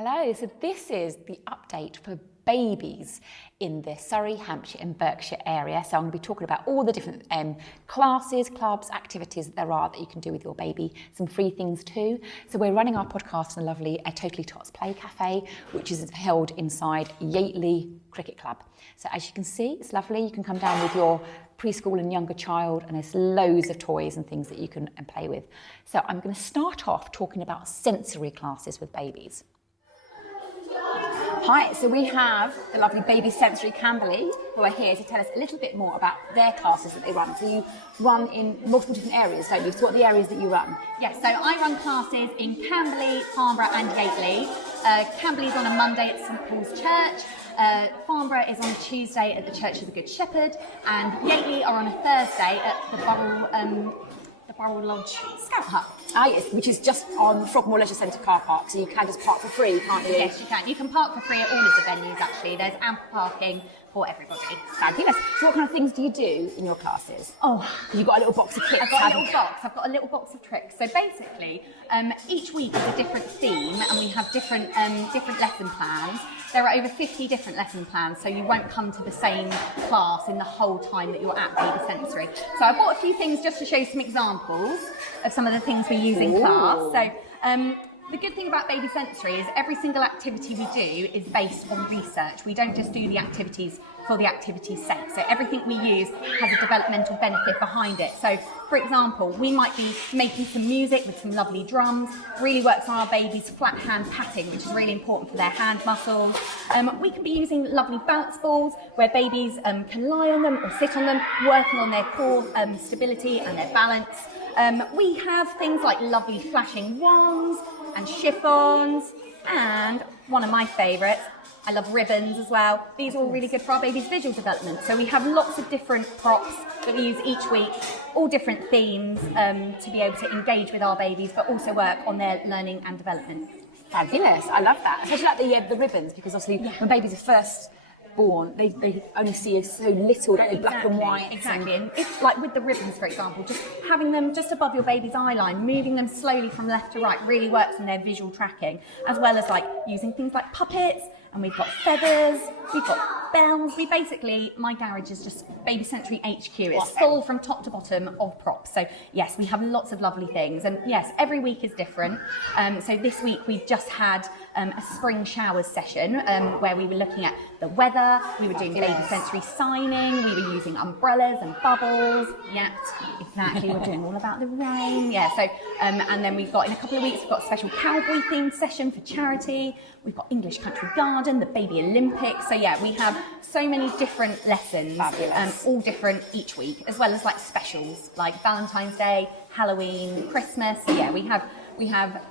Hello, so this is the update for babies in the Surrey, Hampshire and Berkshire area. So I'm going to be talking about all the different classes, clubs, activities that there are that you can do with your baby, some free things too. So we're running our podcast in a lovely Totally Tots Play Cafe, which is held inside Yateley Cricket Club. So as you can see, it's lovely. You can come down with your preschool and younger child, and there's loads of toys and things that you can play with. So I'm going to start off talking about sensory classes with babies. Hi, so we have the lovely Baby Sensory Camberley who are here to tell us a little bit more about their classes that they run. So you run in multiple different areas, don't you? So what are the areas that you run? Yes, so I run classes in Camberley, Farnborough and Yateley. Camberley's on a Monday at St Paul's Church. Farnborough is on a Tuesday at the Church of the Good Shepherd, and Yateley are on a Thursday at the Borough Lodge Scout Hut. Ah yes, which is just on Frogmore Leisure Centre car park, so you can just park for free, can't you? Yes, you can. You can park for free at all of the venues actually. There's ample parking for everybody. Fabulous. So what kind of things do you do in your classes? Oh, you've got a little box of kits. I've got a little box of tricks. So basically, each week is a different theme, and we have different lesson plans. There are over 50 different lesson plans, so you won't come to the same class in the whole time that you're at Baby Sensory. So I bought a few things just to show you some examples of some of the things we use in class. So the good thing about Baby Sensory is every single activity we do is based on research. We don't just do the activities for the activity's sake. So everything we use has a developmental benefit behind it. So for example, we might be making some music with some lovely drums, really works on our baby's flat hand patting, which is really important for their hand muscles. We can be using lovely bounce balls where babies can lie on them or sit on them, working on their core stability and their balance. We have things like lovely flashing wands and chiffons, and one of my favourites, I love ribbons as well. These are all really good for our baby's visual development. So we have lots of different props that we use each week, all different themes to be able to engage with our babies, but also work on their learning and development. Fabulous, I love that. Especially like the ribbons, because obviously when babies are first born, they only see so little, don't they? Black and white. Exactly, and it's like with the ribbons, for example, just having them just above your baby's eye line, moving them slowly from left to right really works on their visual tracking, as well as like using things like puppets, and we've got feathers, we've got bells. We basically, my garage is just Baby Sensory HQ. It's full from top to bottom of props. So yes, we have lots of lovely things, and yes, every week is different. So this week we've just had a spring showers session where we were looking at the weather, we were doing Baby Sensory signing, we were using umbrellas and bubbles. Yep, exactly. We're doing all about the rain. Yeah. So and then we've got in a couple of weeks we've got a special cowboy themed session for charity. We've got English Country Garden, the Baby Olympics. So yeah, we have so many different lessons, all different each week, as well as like specials like Valentine's Day, Halloween, Christmas. So yeah, we have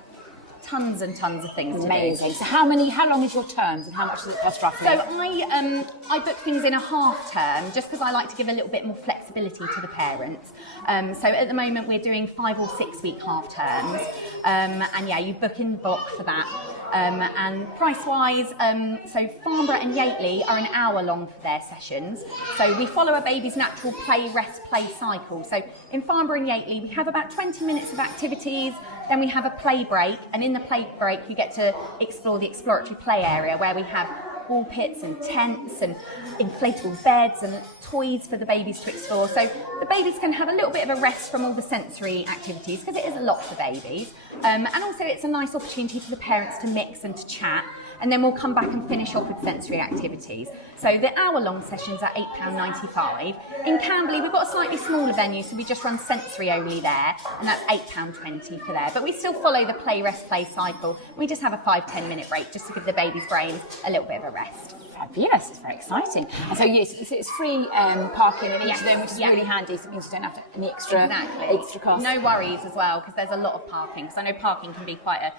tons and tons of things. Amazing. So how long is your terms and how much does it cost roughly? So I book things in a half term just because I like to give a little bit more flexibility to the parents. So at the moment we're doing 5 or 6 week half terms, and yeah, you book in the block for that. And price-wise, so Farnborough and Yateley are an hour long for their sessions. So we follow a baby's natural play, rest, play cycle. So in Farnborough and Yateley, we have about 20 minutes of activities, then we have a play break, and in the play break, you get to explore the exploratory play area where we have ball pits and tents and inflatable beds and toys for the babies to explore. So the babies can have a little bit of a rest from all the sensory activities because it is a lot for babies. And also it's a nice opportunity for the parents to mix and to chat. And then we'll come back and finish off with sensory activities. So the hour-long sessions are £8.95. In Camberley, we've got a slightly smaller venue, so we just run sensory only there, and that's £8.20 for there. But we still follow the play, rest, play cycle. We just have a 5-10 minute break just to give the baby's brains a little bit of a rest. Fabulous, it's very exciting. And so yes, it's free parking in each of them, which is really handy, so it means you don't have any extra cost. No worries as well, because there's a lot of parking. Because I know parking can be quite an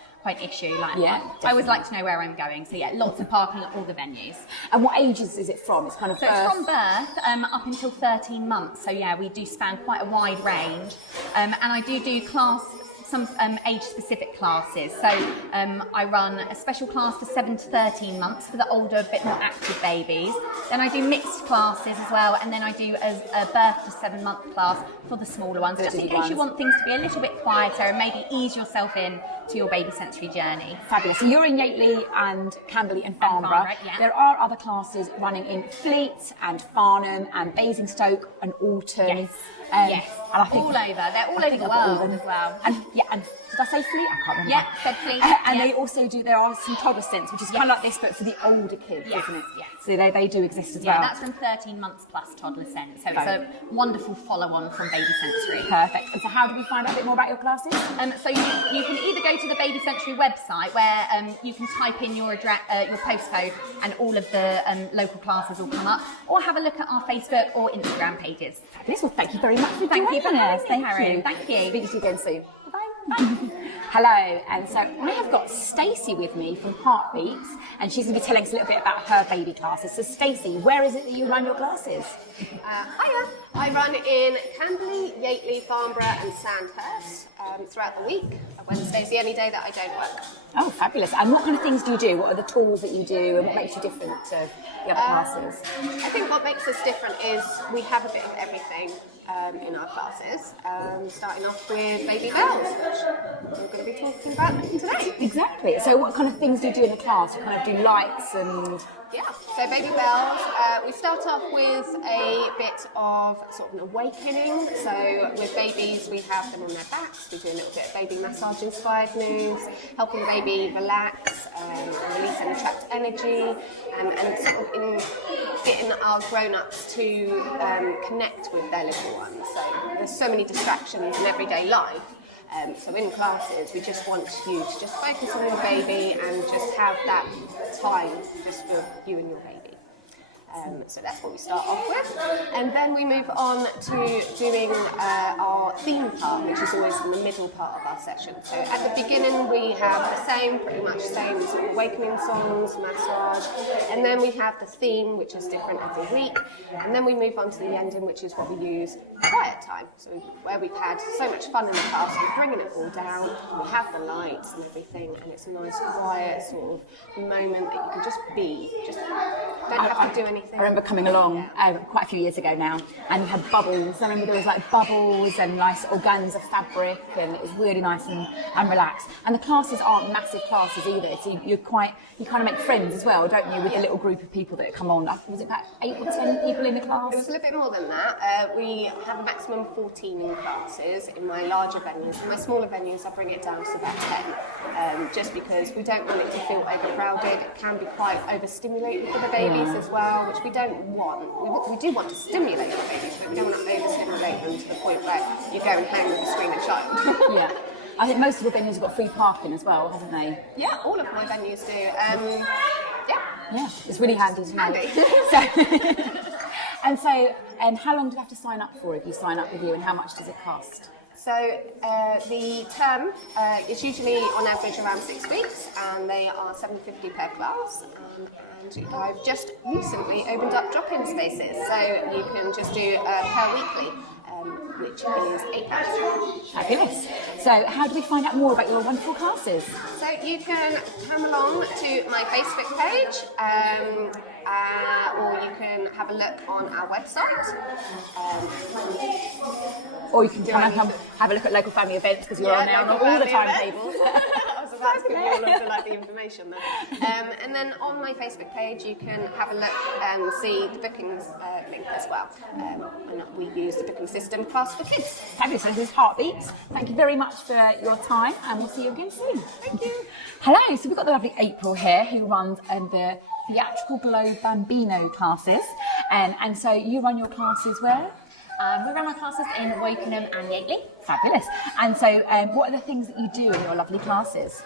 issue. I always like to know where I'm going. So yeah, lots of parking at all the venues. And what ages is it from? It's kind of birth? It's from birth up until 13 months. So yeah, we do span quite a wide range. And I do class some age-specific classes. So I run a special class for 7 to 13 months for the older, a bit more active babies. Then I do mixed classes as well, and then I do a birth to 7-month class for the smaller ones, just in case you want things to be a little bit quieter and maybe ease yourself in to your baby sensory journey. Fabulous. So you're in Yateley and Camberley and Farnborough. Yeah. There are other classes running in Fleet and Farnham and Basingstoke and Alton. Yes. Yes. And I think, all over. They're all over the world as well. And did I say Fleet? I can't remember. Yeah, said Fleet. And they also do, there are some toddler stints, which is kind of like this, but for the older kids, isn't it? Yes. So they do exist as well. Yeah, that's from 13 months plus toddler scent. So it's a wonderful follow-on from Baby Sensory. Perfect. And so how do we find out a bit more about your classes? So you can either go to the Baby Sensory website where you can type in your address, your postcode, and all of the local classes will come up, or have a look at our Facebook or Instagram pages. Fabulous. Well, thank you very much for Thank you for joining us. having me, Karen. Thank you. Speak to you again soon. Bye. Hello, and so I have got Stacey with me from Heartbeats, and she's going to be telling us a little bit about her baby classes. So Stacey, where is it that you run your classes? Hiya. I run in Camberley, Yateley, Farnborough and Sandhurst throughout the week. Wednesday's the only day that I don't work. Oh, fabulous. And what kind of things do you do? What are the tools that you do, and what makes you different to the other classes? I think what makes us different is we have a bit of everything in our classes, starting off with baby bells, which we're going to be talking about today. Exactly. So what kind of things do you do in the class? You kind of do lights and... Yeah, so baby bells, we start off with a bit of sort of an awakening. So with babies, we have them on their backs, we do a little bit of baby massage inspired moves, helping the baby relax and release any trapped energy, and sort of in getting our grown-ups to connect with their little ones. So there's so many distractions in everyday life. So in classes, we just want you to just focus on your baby and just have that time just for you and your baby. So that's what we start off with. And then we move on to doing our theme part, which is always in the middle part of our session. So at the beginning, we have the pretty much same sort of awakening songs, massage, and then we have the theme, which is different every week. And then we move on to the ending, which is what we use quiet time. So where we've had so much fun in the past, we're bringing it all down, we have the lights and everything, and it's a nice quiet sort of moment that you can just be, just don't have to do anything. I remember coming along quite a few years ago now, and you had bubbles. I remember there was like bubbles and nice organza fabric, and it was really nice and relaxed. And the classes aren't massive classes either, so you kind of make friends as well, don't you, with the little group of people that come on. Was it about 8 or 10 people in the class? It was a little bit more than that. We have a maximum of 14 in classes in my larger venues. In my smaller venues, I bring it down to about 10, just because we don't want it to feel overcrowded. It can be quite overstimulating for the babies as well, which we don't want. We do want to stimulate the babies, but we don't want to overstimulate them to the point where you go and hang with a screaming child. Yeah. I think most of the venues have got free parking as well, haven't they? Yeah, all of my venues do. Yeah, it's really handy to know. And how long do you have to sign up for if you sign up with you, and how much does it cost? So the term is usually on average around 6 weeks, and they are $7.50 per class. And I've just recently opened up drop-in spaces, so you can just do per weekly, which is £8. Fabulous. So how do we find out more about your wonderful classes? So you can come along to my Facebook page, or you can have a look on our website. Or you can come have a look at local family events, because you're on there on all the timetables. So that's good, all of the information there. And then on my Facebook page, you can have a look and see the bookings link as well. And we use the booking system Class for Kids. Fabulous. So this is Heartbeats. Thank you very much for your time, and we'll see you again soon. Thank you. Hello. So we've got the lovely April here, who runs the Theatrical Glow Bambino classes. And so you run your classes where? We run our classes in Wokingham and Yateley. Fabulous. And so what are the things that you do in your lovely classes?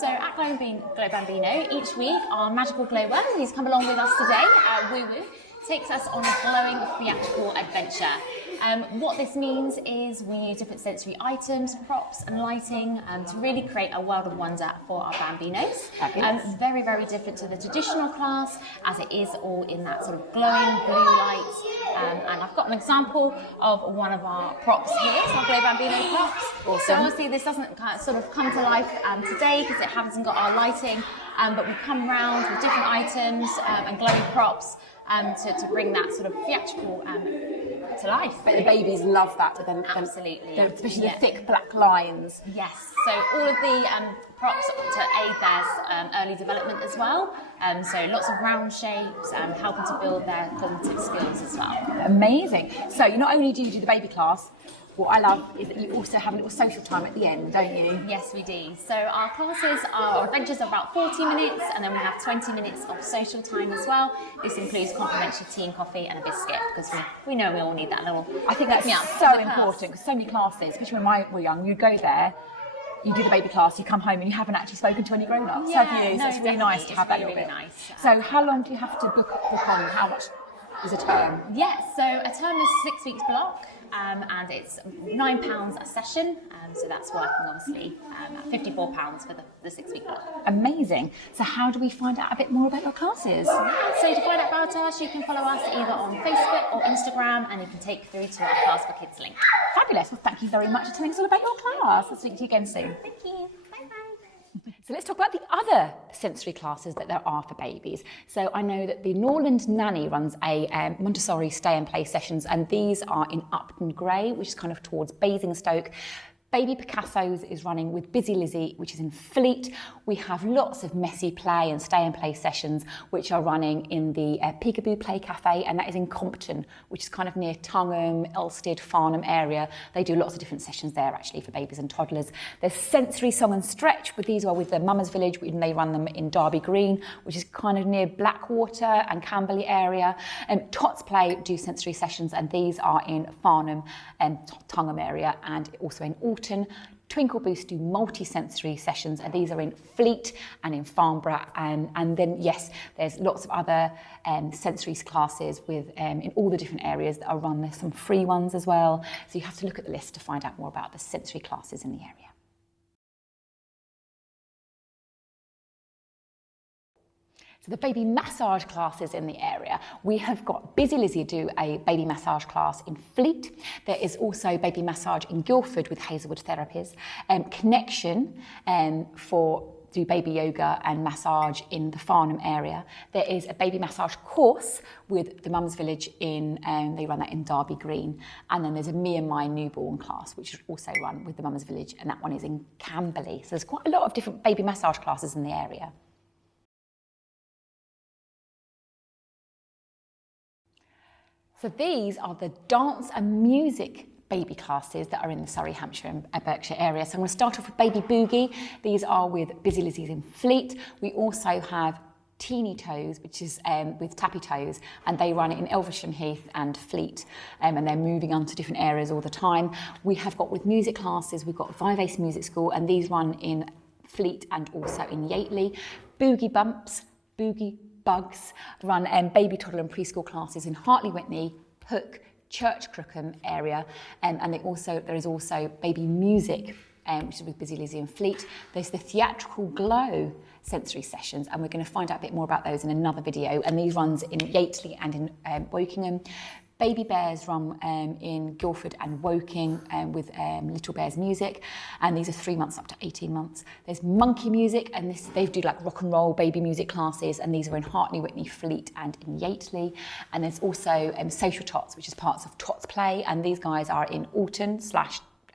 So at Glow Bambino, each week our magical glowworm, who's come along with us today, Woo Woo, takes us on a glowing theatrical adventure. What this means is we use different sensory items, props and lighting to really create a world of wonder for our Bambinos. Very, very different to the traditional class, as it is all in that sort of glowing blue lights And I've got an example of one of our props here, so our Glow Bambino props. Awesome. So obviously this doesn't sort of come to life today because it hasn't got our lighting, but we come round with different items and glowing props to bring that sort of theatrical to life. But the babies love that with them, Absolutely. especially the thick black lines. Yes, so all of the props to aid their early development as well. So lots of round shapes, helping to build their cognitive skills as well. Amazing. So you not only do you do the baby class, what I love is that you also have a little social time at the end, don't you? Yes, we do. So our classes, our adventures are about 40 minutes, and then we have 20 minutes of social time as well. This includes complimentary tea and coffee and a biscuit, because we know we all need that little. I think that's so important, because so many classes, especially when I were young, you go there, you do the baby class, you come home and you haven't actually spoken to any grown-ups, have you? So it's really nice to have that little bit. Nice. So how long do you have to book on? How much is a term? Yeah, so a term is 6 weeks block. And it's £9 a session, so that's working obviously at £54 for the 6 week block. Amazing. So how do we find out a bit more about your classes? So to find out about us, you can follow us either on Facebook or Instagram, and you can take through to our Class for Kids link. Fabulous. Well, thank you very much for telling us all about your class. I'll speak to you again soon. Thank you. Bye-bye. So let's talk about the other sensory classes that there are for babies. So I know that the Norland Nanny runs a Montessori stay and play sessions, and these are in Upton Gray, which is kind of towards Basingstoke. Baby Picasso's is running with Busy Lizzie, which is in Fleet. We have lots of messy play and stay and play sessions, which are running in the Peekaboo Play Cafe, and that is in Compton, which is kind of near Tungham, Elstead, Farnham area. They do lots of different sessions there, actually, for babies and toddlers. There's Sensory Song and Stretch, but these are with the Mama's Village, and they run them in Derby Green, which is kind of near Blackwater and Camberley area. Tots Play do sensory sessions, and these are in Farnham and Tungham area, and also in Alton. Twinkle Boost do multi-sensory sessions, and these are in Fleet and in Farnborough, and then yes, there's lots of other sensory classes with in all the different areas that are run. There's some free ones as well, so you have to look at the list to find out more about the sensory classes in the area. So the baby massage classes in the area, we have got Busy Lizzie do a baby massage class in Fleet. There is also baby massage in Guildford with Hazelwood Therapies. Connection for do baby yoga and massage in the Farnham area. There is a baby massage course with the Mum's Village in, they run that in Derby Green. And then there's a Me and My Newborn class, which is also run with the Mum's Village, and that one is in Camberley. So there's quite a lot of different baby massage classes in the area. So these are the dance and music baby classes that are in the Surrey, Hampshire and Berkshire area. So I'm going to start off with Baby Boogie. These are with Busy Lizzie's in Fleet. We also have Teeny Toes, which is with Tappy Toes, and they run it in Elvesham Heath and Fleet, and they're moving on to different areas all the time. We have got with music classes, we've got Five Ace Music School, and these run in Fleet and also in Yateley. Boogie Bumps, Boogie Bugs run baby, toddler and preschool classes in Hartley Whitney, Hook, Church Crookham area, and there is also baby music, which is with Busy Lizzie and Fleet. There's the Theatrical Glow sensory sessions, and we're going to find out a bit more about those in another video, and these runs in Yateley and in Wokingham. Baby Bears run in Guildford and Woking with Little Bears Music, and these are 3 months up to 18 months. There's Monkey Music, and they do like rock and roll baby music classes, and these are in Hartley, Whitney, Fleet and in Yateley. And there's also Social Tots, which is parts of Tots Play, and these guys are in Alton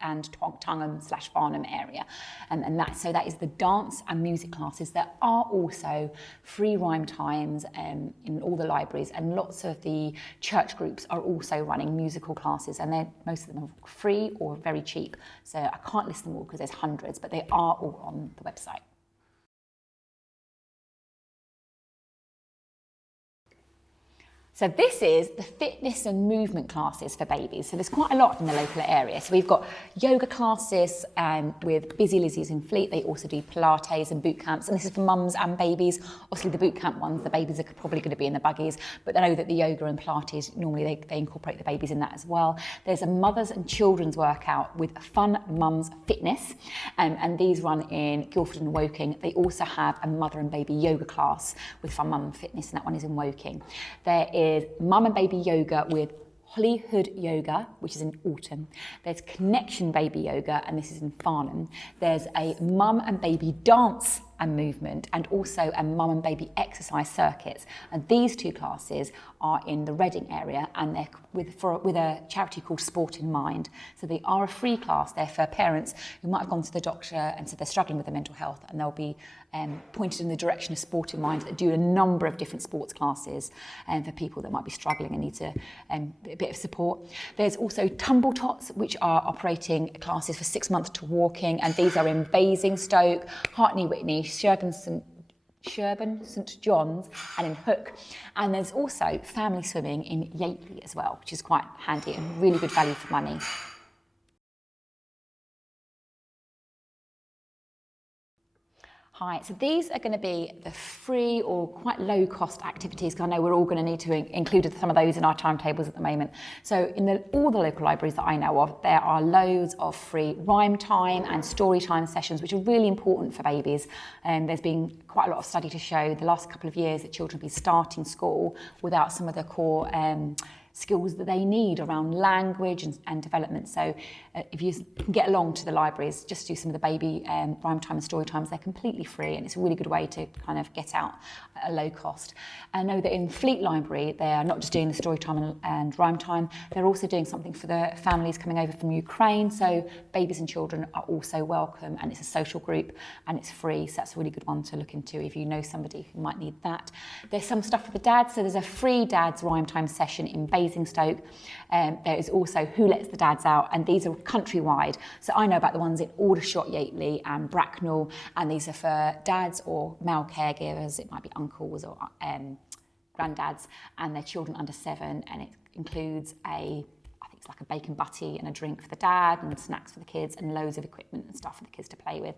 and Tungham/Farnham area, and that is the dance and music classes. There are also free rhyme times in all the libraries, and lots of the church groups are also running musical classes, and most of them are free or very cheap. So I can't list them all because there's hundreds, but they are all on the website. So this is the fitness and movement classes for babies. So there's quite a lot in the local area. So we've got yoga classes with Busy Lizzie's in Fleet. They also do Pilates and boot camps. And this is for mums and babies. Obviously the boot camp ones, the babies are probably going to be in the buggies. But I know that the yoga and Pilates, normally they incorporate the babies in that as well. There's a mothers and children's workout with Fun Mums Fitness. And these run in Guildford and Woking. They also have a mother and baby yoga class with Fun Mum Fitness. And that one is in Woking. There is Mum and Baby Yoga with Hollyhood Yoga, which is in autumn. There's Connection Baby Yoga, and this is in Farnham. There's a mum and baby dance and movement, and also a mum and baby exercise circuits. And these two classes are in the Reading area, and they're with a charity called Sport in Mind. So they are a free class. They're for parents who might have gone to the doctor and said they're struggling with their mental health, and they'll be pointed in the direction of Sport in Mind that do a number of different sports classes for people that might be struggling and need a bit of support. There's also Tumble Tots, which are operating classes for 6 months to walking, and these are in Basingstoke, Hartney Whitney, Sherburn St John's, and in Hook. And there's also family swimming in Yateley as well, which is quite handy and really good value for money. Hi, so these are going to be the free or quite low cost activities, because I know we're all going to need to include some of those in our timetables at the moment. So in all the local libraries that I know of, there are loads of free rhyme time and story time sessions, which are really important for babies. And there's been quite a lot of study to show the last couple of years that children have been starting school without some of the core skills that they need around language and development. So if you can get along to the libraries, just do some of the baby rhyme time and story times. They're completely free, and it's a really good way to kind of get out at a low cost. I know that in Fleet Library, they are not just doing the story time and rhyme time, they're also doing something for the families coming over from Ukraine. So babies and children are also welcome, and it's a social group and it's free. So that's a really good one to look into if you know somebody who might need that. There's some stuff for the dads. So there's a free dads rhyme time session in Basingstoke. There is also Who Lets the Dads Out, and these are countrywide. So I know about the ones in Aldershot, Yateley and Bracknell, and these are for dads or male caregivers. It might be uncles or granddads and their children under 7, and it includes it's like a bacon butty and a drink for the dad and snacks for the kids and loads of equipment and stuff for the kids to play with.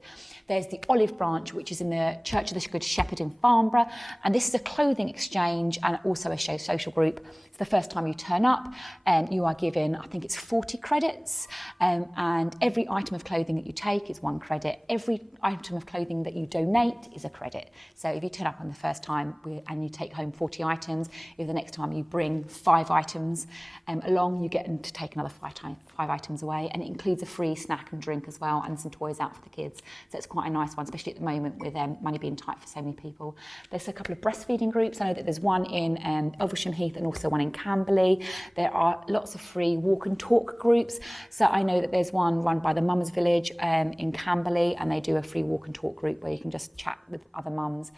There's the Olive Branch, which is in the Church of the Good Shepherd in Farnborough, and this is a clothing exchange and also a social group. It's the first time you turn up, and you are given, I think it's 40 credits, and every item of clothing that you take is 1 credit. Every item of clothing that you donate is a credit. So if you turn up on the first time and you take home 40 items, if the next time you bring 5 items along, you get to take another 5 items away, and it includes a free snack and drink as well, and some toys out for the kids. So it's quite a nice one, especially at the moment with money being tight for so many people. There's a couple of breastfeeding groups. I know that there's one in Elvesham Heath and also one in Camberley. There are lots of free walk and talk groups. So I know that there's one run by the Mums Village in Camberley, and they do a free walk and talk group where you can just chat with other mums.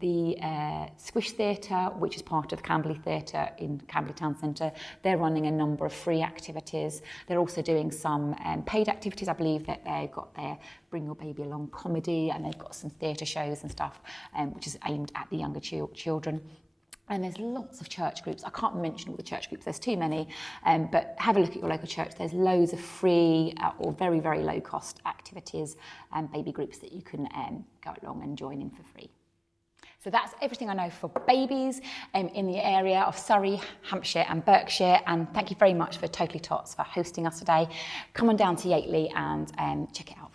The Squish Theatre, which is part of Camberley Theatre in Camberley Town Centre, they're running a number of free activities. They're also doing some paid activities. I believe that they've got their Bring Your Baby Along comedy, and they've got some theatre shows and stuff, which is aimed at the younger children. And there's lots of church groups. I can't mention all the church groups, there's too many, but have a look at your local church. There's loads of free or very, very low cost activities and baby groups that you can go along and join in for free. So that's everything I know for babies in the area of Surrey, Hampshire and Berkshire. And thank you very much for Totally Tots for hosting us today. Come on down to Yateley and check it out.